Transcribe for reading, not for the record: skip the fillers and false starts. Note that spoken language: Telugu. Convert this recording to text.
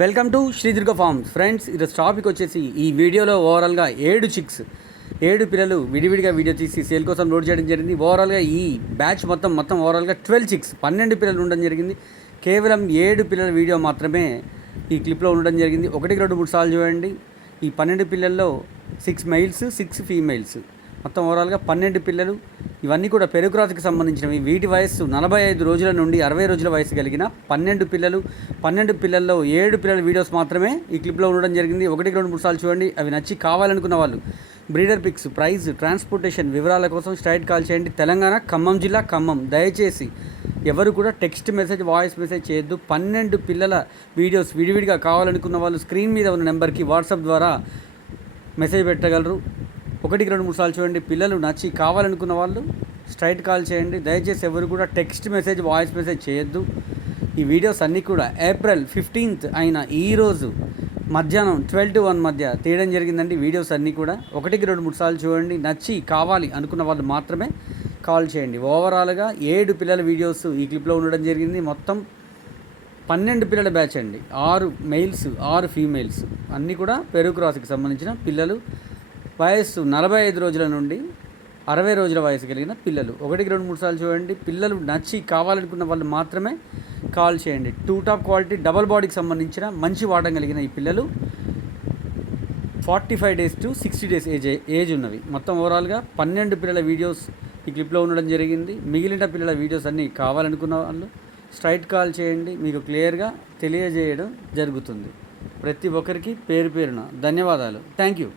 Welcome to Sri Durga forms friends. ఈరోజు టాపిక్ వచ్చేసి ఈ వీడియోలో ఓవరాల్గా 7 పిల్లలు విడివిడిగా వీడియో తీసి సేల్ కోసం లోడ్ చేయడం జరిగింది. ఓవరాల్గా ఈ బ్యాచ్ మొత్తం ఓవరాల్గా 12 చిక్స్ 12 పిల్లలు ఉండడం జరిగింది. కేవలం 7 పిల్లల వీడియో మాత్రమే ఈ క్లిప్లో ఉండడం జరిగింది. 1, 2, 3 సార్లు చూడండి. ఈ 12 పిల్లల్లో 6 మెయిల్స్ 6 ఫీమేల్స్, మొత్తం ఓవరాల్గా 12 పిల్లలు. ఇవన్నీ కూడా పెరుక్రాస్కి సంబంధించినవి. వీటి వయస్సు 45 రోజుల నుండి 60 రోజుల వయసు కలిగిన 12 పిల్లలు. 12 పిల్లల్లో 7 పిల్లల వీడియోస్ మాత్రమే ఈ క్లిప్లో ఉండడం జరిగింది. 1, 2, 3 సార్లు చూడండి. అవి నచ్చి కావాలనుకున్న వాళ్ళు బ్రీడర్ పిక్స్, ప్రైస్, ట్రాన్స్పోర్టేషన్ వివరాల కోసం స్ట్రైట్ కాల్ చేయండి. తెలంగాణ ఖమ్మం జిల్లా ఖమ్మం. దయచేసి ఎవరు కూడా టెక్స్ట్ మెసేజ్, వాయిస్ మెసేజ్ చేయొద్దు. 12 పిల్లల వీడియోస్ విడివిడిగా కావాలనుకున్న వాళ్ళు స్క్రీన్ మీద ఉన్న నెంబర్కి వాట్సాప్ ద్వారా మెసేజ్ పెట్టగలరు. 1, 2, 3 సార్లు చూడండి. పిల్లలు నచ్చి కావాలనుకున్న వాళ్ళు స్ట్రైట్ కాల్ చేయండి. దయచేసి ఎవరు కూడా టెక్స్ట్ మెసేజ్, వాయిస్ మెసేజ్ చేయొద్దు. ఈ వీడియోస్ అన్నీ కూడా ఏప్రిల్ 15th అయిన ఈరోజు మధ్యాహ్నం 12 to 1 మధ్య తీయడం జరిగిందండి. వీడియోస్ అన్నీ కూడా 1, 2, 3 సార్లు చూడండి. నచ్చి కావాలి అనుకున్న వాళ్ళు మాత్రమే కాల్ చేయండి. ఓవరాల్గా 7 పిల్లల వీడియోస్ ఈ క్లిప్లో ఉండడం జరిగింది. మొత్తం 12 పిల్లల బ్యాచ్ అండి. 6 మెయిల్స్ 6 ఫీమేల్స్, అన్నీ కూడా పెరుక్రాస్కి సంబంధించిన పిల్లలు. వయస్సు 45 రోజుల నుండి 60 రోజుల వయసు కలిగిన పిల్లలు. 1, 2, 3 సార్లు చూడండి. పిల్లలు నచ్చి కావాలనుకున్న వాళ్ళు మాత్రమే కాల్ చేయండి. 2 టాప్ క్వాలిటీ డబల్ బాడీకి సంబంధించిన మంచి వాటం కలిగిన ఈ పిల్లలు 45 days to 60 days ఏజ్ ఉన్నవి. మొత్తం ఓవరాల్గా 12 పిల్లల వీడియోస్ ఈ క్లిప్లో ఉండడం జరిగింది. మిగిలిన పిల్లల వీడియోస్ అన్నీ కావాలనుకున్న వాళ్ళు స్ట్రైట్ కాల్ చేయండి. మీకు క్లియర్గా తెలియజేయడం జరుగుతుంది. ప్రతి ఒక్కరికి పేరు పేరున ధన్యవాదాలు. Thank you.